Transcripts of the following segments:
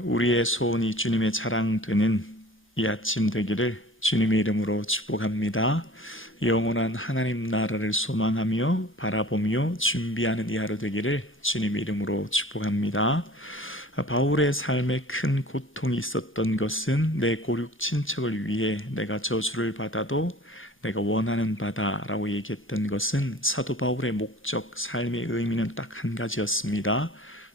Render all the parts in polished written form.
우리의 소원이 주님의 자랑되는 이 아침 되기를 주님의 이름으로 축복합니다. 영원한 하나님 나라를 소망하며 바라보며 준비하는 이 하루 되기를 주님의 이름으로 축복합니다. 바울의 삶에 큰 고통이 있었던 것은 내 고륙 친척을 위해 내가 저주를 받아도 내가 원하는 바다라고 얘기했던 것은 사도 바울의 목적, 삶의 의미는 딱 한 가지였습니다.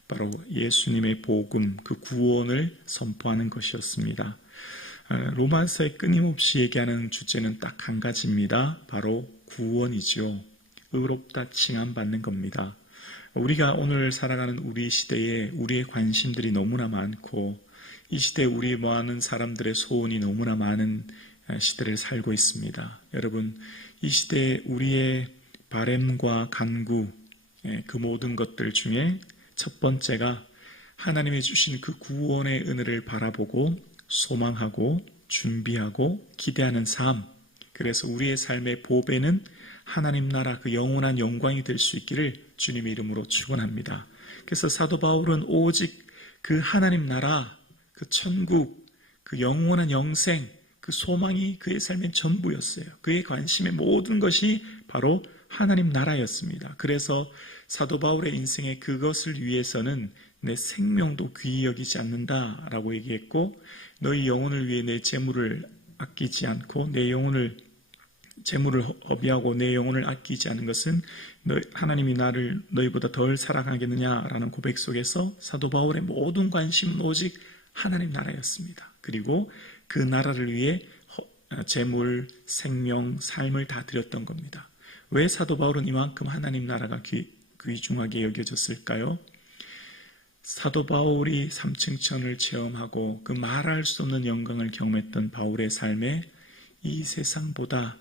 바로 예수님의 복음, 그 구원을 선포하는 것이었습니다. 로마서에 끊임없이 얘기하는 주제는 딱 한 가지입니다. 바로 구원이죠. 의롭다 칭함받는 겁니다. 우리가 오늘 살아가는 우리 시대에 우리의 관심들이 너무나 많고 이 시대에 우리 많은 사람들의 소원이 너무나 많은 시대를 살고 있습니다. 여러분, 이 시대에 우리의 바램과 간구, 그 모든 것들 중에 첫 번째가 하나님이 주신 그 구원의 은혜를 바라보고 소망하고 준비하고 기대하는 삶. 그래서 우리의 삶의 보배는 하나님 나라 그 영원한 영광이 될 수 있기를 주님의 이름으로 축원합니다. 그래서 사도 바울은 오직 그 하나님 나라, 그 천국, 그 영원한 영생, 그 소망이 그의 삶의 전부였어요. 그의 관심의 모든 것이 바로 하나님 나라였습니다. 그래서 사도 바울의 인생에 그것을 위해서는 내 생명도 귀히 여기지 않는다라고 얘기했고, 너희 영혼을 위해 내 재물을 아끼지 않고 내 영혼을 재물을 허비하고 내 영혼을 아끼지 않은 것은 하나님이 나를 너희보다 덜 사랑하겠느냐라는 고백 속에서 사도 바울의 모든 관심은 오직 하나님 나라였습니다. 그리고 그 나라를 위해 재물, 생명, 삶을 다 드렸던 겁니다. 왜 사도 바울은 이만큼 하나님 나라가 귀중하게 여겨졌을까요? 사도 바울이 삼층천을 체험하고 그 말할 수 없는 영광을 경험했던 바울의 삶에 이 세상보다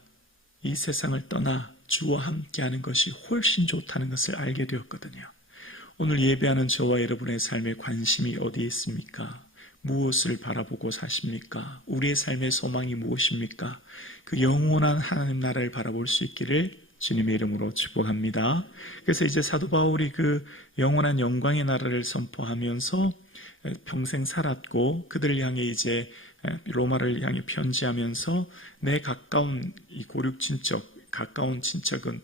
이 세상을 떠나 주와 함께하는 것이 훨씬 좋다는 것을 알게 되었거든요. 오늘 예배하는 저와 여러분의 삶에 관심이 어디에 있습니까? 무엇을 바라보고 사십니까? 우리의 삶의 소망이 무엇입니까? 그 영원한 하나님 나라를 바라볼 수 있기를 주님의 이름으로 축복합니다. 그래서 이제 사도 바울이 그 영원한 영광의 나라를 선포하면서 평생 살았고 그들을 향해 이제 로마를 향해 편지하면서 내 가까운 이 고륙 친척, 가까운 친척은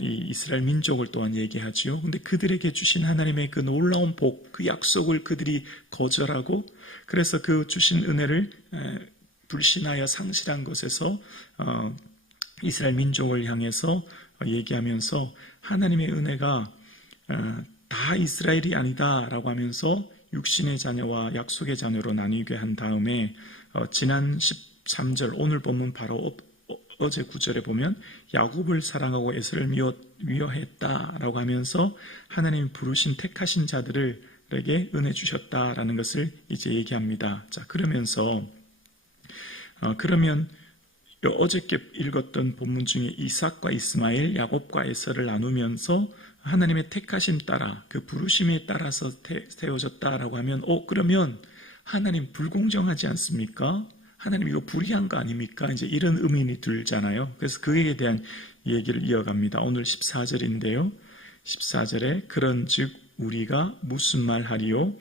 이 이스라엘 민족을 또한 얘기하지요. 근데 그들에게 주신 하나님의 그 놀라운 복, 그 약속을 그들이 거절하고 그래서 그 주신 은혜를 불신하여 상실한 것에서 이스라엘 민족을 향해서 얘기하면서 하나님의 은혜가 다 이스라엘이 아니다라고 하면서 육신의 자녀와 약속의 자녀로 나뉘게 한 다음에 지난 13절 오늘 본문 바로 어제 9절에 보면 야곱을 사랑하고 에서를 미워했다라고 하면서 하나님이 부르신 택하신 자들에게 은혜 주셨다라는 것을 이제 얘기합니다. 자, 그러면서 그러면 어저께 읽었던 본문 중에 이삭과 이스마엘, 야곱과 에서를 나누면서 하나님의 택하심 따라 그 부르심에 따라서 세워졌다라고 하면 그러면 하나님 불공정하지 않습니까? 하나님 이거 불의한 거 아닙니까? 이제 이런 의문이 들잖아요. 그래서 그에 대한 얘기를 이어갑니다. 오늘 14절인데요. 14절에 그런즉 우리가 무슨 말 하리요?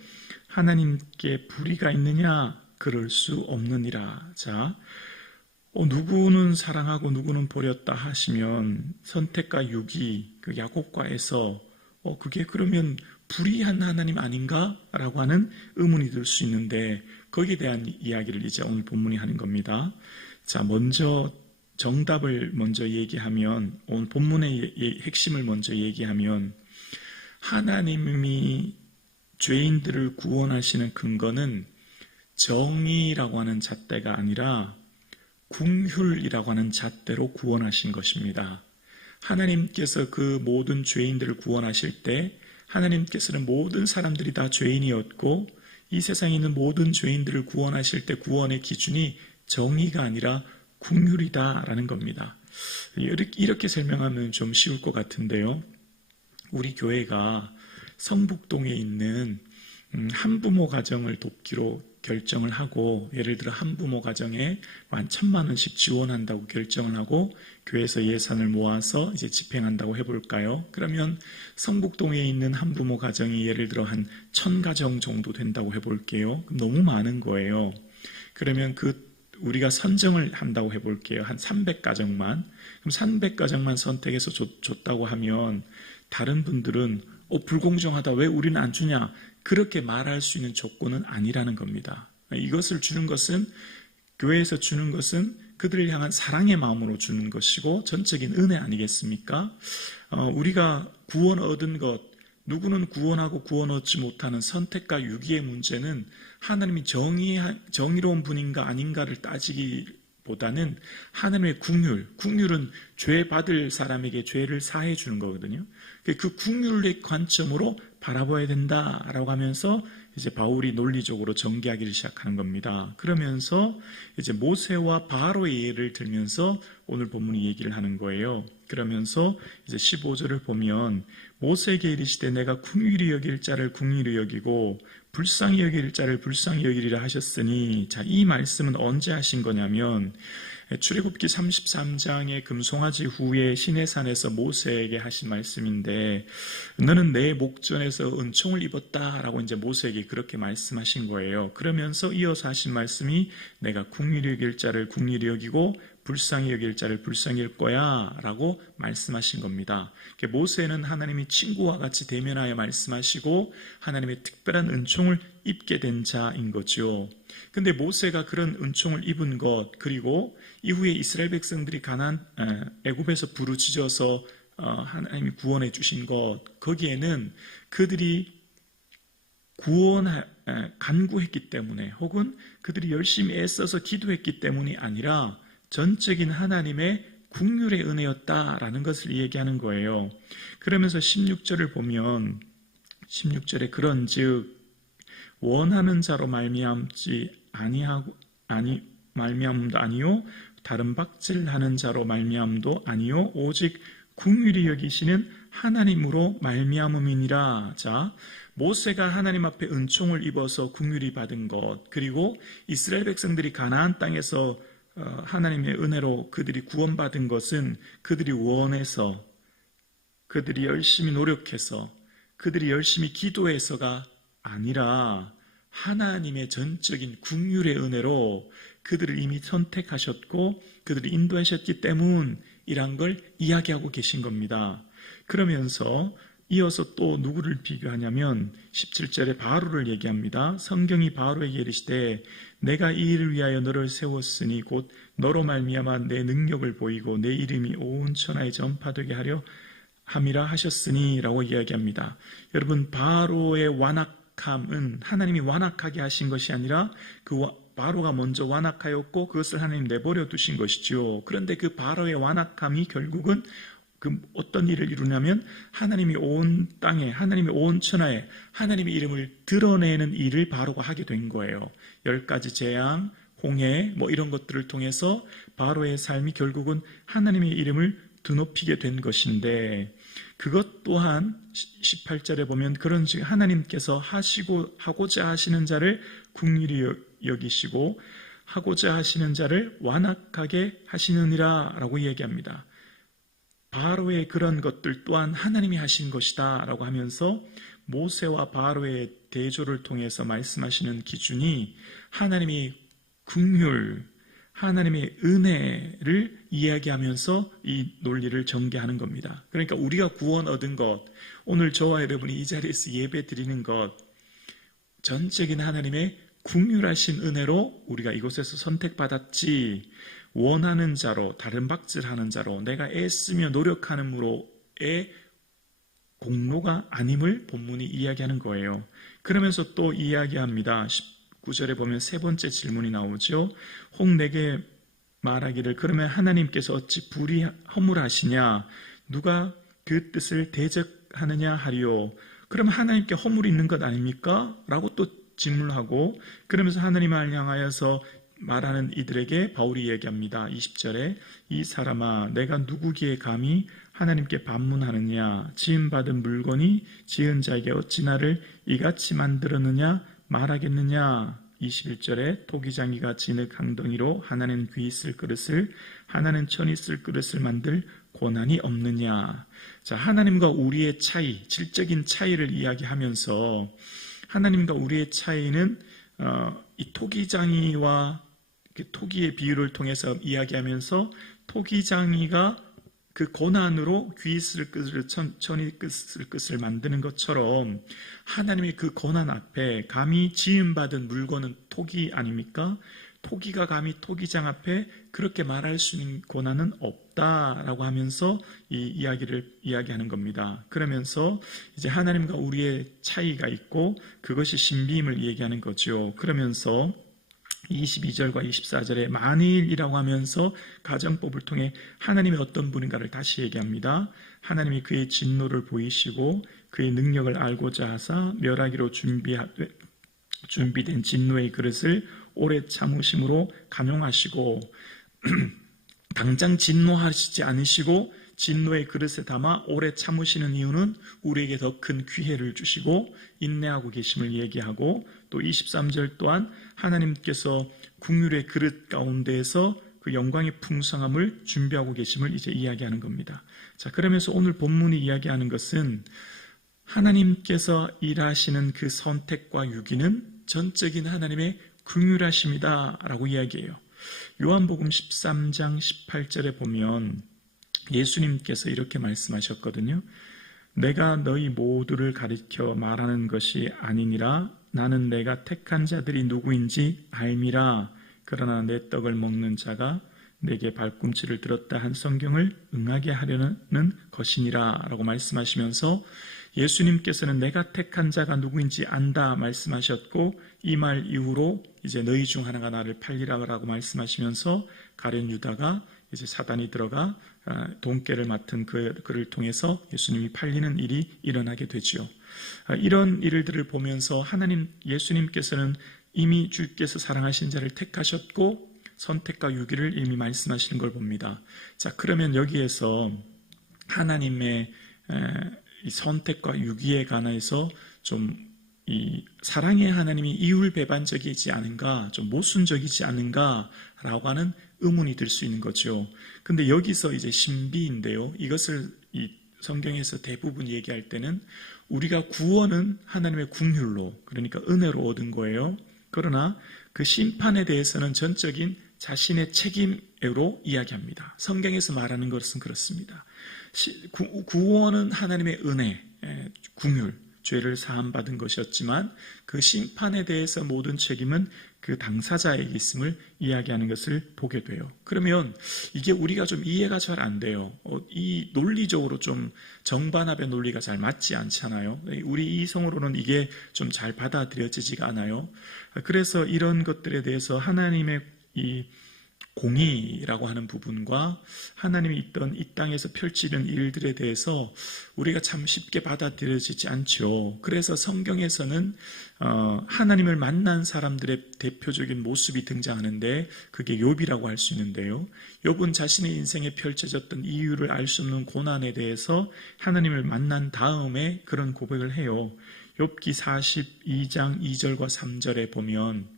하나님께 불의가 있느냐? 그럴 수 없느니라. 자, 누구는 사랑하고 누구는 버렸다 하시면 선택과 유기, 그 야곱과 에서 그게 그러면 불의한 하나님 아닌가? 라고 하는 의문이 들 수 있는데 거기에 대한 이야기를 이제 오늘 본문이 하는 겁니다. 자, 먼저 정답을 먼저 얘기하면 오늘 본문의 핵심을 먼저 얘기하면 하나님이 죄인들을 구원하시는 근거는 정의라고 하는 잣대가 아니라 긍휼이라고 하는 잣대로 구원하신 것입니다. 하나님께서 그 모든 죄인들을 구원하실 때 하나님께서는 모든 사람들이 다 죄인이었고 이 세상에 있는 모든 죄인들을 구원하실 때 구원의 기준이 정의가 아니라 긍휼이다라는 겁니다. 이렇게 설명하면 좀 쉬울 것 같은데요. 우리 교회가 성북동에 있는 한부모 가정을 돕기로 결정을 하고, 예를 들어 한부모 가정에 1,000만 원씩 지원한다고 결정을 하고 교회에서 예산을 모아서 이제 집행한다고 해볼까요? 그러면 성북동에 있는 한부모 가정이 예를 들어 한 1,000가정 정도 된다고 해볼게요. 너무 많은 거예요. 그러면 우리가 선정을 한다고 해볼게요. 한 300가정만. 그럼 300가정만 선택해서 줬다고 하면 다른 분들은 불공정하다, 왜 우리는 안 주냐, 그렇게 말할 수 있는 조건은 아니라는 겁니다. 이것을 주는 것은, 교회에서 주는 것은 그들을 향한 사랑의 마음으로 주는 것이고 전적인 은혜 아니겠습니까? 우리가 구원 얻은 것, 누구는 구원하고 구원 얻지 못하는 선택과 유기의 문제는 하나님이 정의로운 분인가 아닌가를 따지기보다는 하나님의 국률은 죄 받을 사람에게 죄를 사해 주는 거거든요. 그 국률의 관점으로 바라봐야 된다라고 하면서 이제 바울이 논리적으로 전개하기를 시작하는 겁니다. 그러면서 이제 모세와 바로의 예를 들면서 오늘 본문이 얘기를 하는 거예요. 그러면서 이제 15절을 보면 모세에게 이르시되 내가 긍휼히 여길 자를 긍휼히 여기고 불쌍히 여길 자를 불쌍히 여기리라 하셨으니, 자, 이 말씀은 언제 하신 거냐면 출애굽기 33장의 금송아지 후에 시내산에서 모세에게 하신 말씀인데, 너는 내 목전에서 은총을 입었다라고 이제 모세에게 그렇게 말씀하신 거예요. 그러면서 이어서 하신 말씀이 내가 긍휼히 여길 자를 긍휼히 여기고 불쌍히 여길 자를 불쌍히 여길 거야 라고 말씀하신 겁니다. 모세는 하나님이 친구와 같이 대면하여 말씀하시고 하나님의 특별한 은총을 입게 된 자인 거죠. 근데 모세가 그런 은총을 입은 것, 그리고 이후에 이스라엘 백성들이 애굽에서 부르짖어서 하나님이 구원해 주신 것, 거기에는 그들이 간구했기 때문에, 혹은 그들이 열심히 애써서 기도했기 때문이 아니라 전적인 하나님의 긍휼의 은혜였다라는 것을 얘기하는 거예요. 그러면서 16절을 보면 16절에 그런즉 원하는 자로 말미암지 말미암도 아니요 다른 박질하는 자로 말미암도 아니요 오직 긍휼히 여기시는 하나님으로 말미암음이니라. 자, 모세가 하나님 앞에 은총을 입어서 긍휼히 받은 것, 그리고 이스라엘 백성들이 가나안 땅에서 하나님의 은혜로 그들이 구원받은 것은 그들이 원해서, 그들이 열심히 노력해서, 그들이 열심히 기도해서가 아니라 하나님의 전적인 긍휼의 은혜로 그들을 이미 선택하셨고 그들을 인도하셨기 때문이란 걸 이야기하고 계신 겁니다. 그러면서 이어서 또 누구를 비교하냐면 17절에 바로를 얘기합니다. 성경이 바로에게 이르시되 내가 이 일을 위하여 너를 세웠으니 곧 너로 말미암아 내 능력을 보이고 내 이름이 온 천하에 전파되게 하려 함이라 하셨으니 라고 이야기합니다. 여러분, 바로의 완악함은 하나님이 완악하게 하신 것이 아니라 바로가 먼저 완악하였고 그것을 하나님 내버려 두신 것이죠. 그런데 그 바로의 완악함이 결국은 어떤 일을 이루냐면 하나님이 온 땅에, 하나님이 온 천하에 하나님의 이름을 드러내는 일을 바로가 하게 된 거예요. 10가지 재앙, 홍해 이런 것들을 통해서 바로의 삶이 결국은 하나님의 이름을 드높이게 된 것인데, 그것 또한 18절에 보면 그런즉 하나님께서 하고자 하시는 자를 긍휼히 여기시고 하고자 하시는 자를 완악하게 하시느니라 라고 얘기합니다. 바로의 그런 것들 또한 하나님이 하신 것이다 라고 하면서 모세와 바로의 대조를 통해서 말씀하시는 기준이 하나님의 긍휼, 하나님의 은혜를 이야기하면서 이 논리를 전개하는 겁니다. 그러니까 우리가 구원 얻은 것, 오늘 저와 여러분이 이 자리에서 예배 드리는 것, 전적인 하나님의 긍휼하신 은혜로 우리가 이곳에서 선택받았지, 원하는 자로, 다른 박질하는 자로, 내가 애쓰며 노력하는으로의 공로가 아님을 본문이 이야기하는 거예요. 그러면서 또 이야기합니다. 19절에 보면 세 번째 질문이 나오죠. 혹 내게 말하기를 그러면 하나님께서 어찌 불이 허물하시냐, 누가 그 뜻을 대적하느냐 하리요. 그럼 하나님께 허물이 있는 것 아닙니까? 라고 또 질문하고, 그러면서 하나님을 향하여서 말하는 이들에게 바울이 얘기합니다. 20절에 이 사람아 내가 누구기에 감히 하나님께 반문하느냐, 지음받은 물건이 지은 자에게 어찌 나를 이같이 만들었느냐 말하겠느냐. 21절에 토기장이가 진흙 항덩이로 하나는 귀 있을 그릇을 하나는 천 있을 그릇을 만들 고난이 없느냐. 자, 하나님과 우리의 차이, 질적인 차이를 이야기하면서 하나님과 우리의 차이는 이 토기장이와 토기의 비유를 통해서 이야기하면서 토기장이가 그 고난으로 귀 있을 끝을 천이 있을 끝을 만드는 것처럼 하나님의 그 고난 앞에 감히 지음받은 물건은 토기 아닙니까? 토기가 감히 토기장 앞에 그렇게 말할 수 있는 고난은 없다라고 하면서 이 이야기를 이야기하는 겁니다. 그러면서 이제 하나님과 우리의 차이가 있고 그것이 신비임을 얘기하는 거죠. 그러면서 22절과 24절에 만일이라고 하면서 가정법을 통해 하나님이 어떤 분인가를 다시 얘기합니다. 하나님이 그의 진노를 보이시고 그의 능력을 알고자 하사 멸하기로 준비된 진노의 그릇을 오래 참으심으로 감용하시고 당장 진노하시지 않으시고 진노의 그릇에 담아 오래 참으시는 이유는 우리에게 더 큰 기회를 주시고 인내하고 계심을 얘기하고 또 23절 또한 하나님께서 긍휼의 그릇 가운데에서 그 영광의 풍성함을 준비하고 계심을 이제 이야기하는 겁니다. 자, 그러면서 오늘 본문이 이야기하는 것은 하나님께서 일하시는 그 선택과 유기는 전적인 하나님의 긍휼하심이다 라고 이야기해요. 요한복음 13장 18절에 보면 예수님께서 이렇게 말씀하셨거든요. 내가 너희 모두를 가리켜 말하는 것이 아니니라. 나는 내가 택한 자들이 누구인지 알미라. 그러나 내 떡을 먹는 자가 내게 발꿈치를 들었다 한 성경을 응하게 하려는 것이니라 라고 말씀하시면서 예수님께서는 내가 택한 자가 누구인지 안다 말씀하셨고 이 말 이후로 이제 너희 중 하나가 나를 팔리라고 말씀하시면서 가룟 유다가 이제 사단이 들어가 돈깨를 맡은 그를 통해서 예수님이 팔리는 일이 일어나게 되죠. 이런 일들을 보면서 예수님께서는 이미 주께서 사랑하신 자를 택하셨고 선택과 유기를 이미 말씀하시는 걸 봅니다. 자, 그러면 여기에서 하나님의 이 선택과 유기에 관해서 좀 이 사랑의 하나님이 이율배반적이지 않은가, 좀 모순적이지 않은가라고 하는 의문이 들 수 있는 거죠. 근데 여기서 이제 신비인데요. 이것을 이 성경에서 대부분 얘기할 때는 우리가 구원은 하나님의 긍휼로, 그러니까 은혜로 얻은 거예요. 그러나 그 심판에 대해서는 전적인 자신의 책임으로 이야기합니다. 성경에서 말하는 것은 그렇습니다. 구원은 하나님의 은혜, 긍휼, 죄를 사함받은 것이었지만 그 심판에 대해서 모든 책임은 그 당사자에게 있음을 이야기하는 것을 보게 돼요. 그러면 이게 우리가 좀 이해가 잘 안 돼요. 이 논리적으로 좀 정반합의 논리가 잘 맞지 않잖아요. 우리 이성으로는 이게 좀 잘 받아들여지지가 않아요. 그래서 이런 것들에 대해서 하나님의 이 공의라고 하는 부분과 하나님이 있던 이 땅에서 펼치는 일들에 대해서 우리가 참 쉽게 받아들여지지 않죠. 그래서 성경에서는 하나님을 만난 사람들의 대표적인 모습이 등장하는데 그게 욥이라고 할 수 있는데요. 욥은 자신의 인생에 펼쳐졌던 이유를 알 수 없는 고난에 대해서 하나님을 만난 다음에 그런 고백을 해요. 욥기 42장 2절과 3절에 보면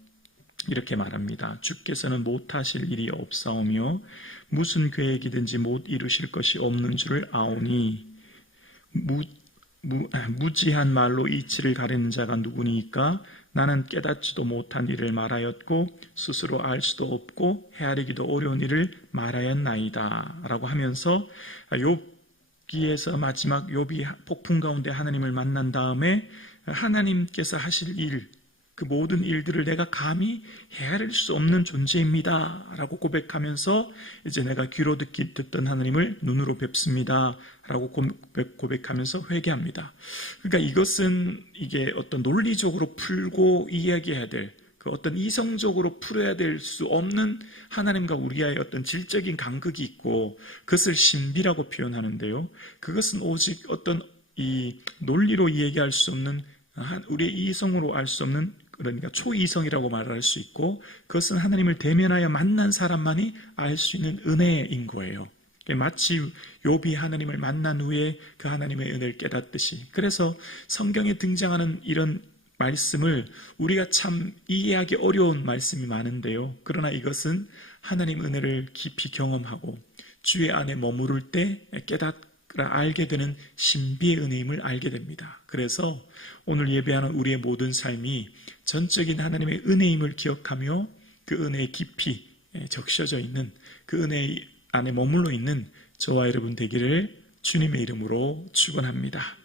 이렇게 말합니다. 주께서는 못하실 일이 없사오며 무슨 계획이든지 못 이루실 것이 없는 줄을 아오니 무지한 말로 이치를 가리는 자가 누구니까 나는 깨닫지도 못한 일을 말하였고 스스로 알 수도 없고 헤아리기도 어려운 일을 말하였나이다 라고 하면서 욥기에서 마지막 욥이 폭풍 가운데 하나님을 만난 다음에 하나님께서 하실 일, 그 모든 일들을 내가 감히 헤아릴 수 없는 존재입니다 라고 고백하면서 이제 내가 귀로 듣던 하나님을 눈으로 뵙습니다 라고 고백하면서 회개합니다. 그러니까 이것은 이게 어떤 논리적으로 풀고 이야기해야 될, 그 어떤 이성적으로 풀어야 될 수 없는 하나님과 우리의 어떤 질적인 간극이 있고 그것을 신비라고 표현하는데요. 그것은 오직 어떤 이 논리로 얘기할 수 없는, 우리의 이성으로 알 수 없는, 그러니까 초이성이라고 말할 수 있고 그것은 하나님을 대면하여 만난 사람만이 알 수 있는 은혜인 거예요. 마치 욥이 하나님을 만난 후에 그 하나님의 은혜를 깨닫듯이. 그래서 성경에 등장하는 이런 말씀을 우리가 참 이해하기 어려운 말씀이 많은데요. 그러나 이것은 하나님 은혜를 깊이 경험하고 주의 안에 머무를 때 깨닫고 알게 되는 신비의 은혜임을 알게 됩니다. 그래서 오늘 예배하는 우리의 모든 삶이 전적인 하나님의 은혜임을 기억하며 그 은혜에 깊이 적셔져 있는 그 은혜 안에 머물러 있는 저와 여러분 되기를 주님의 이름으로 축원합니다.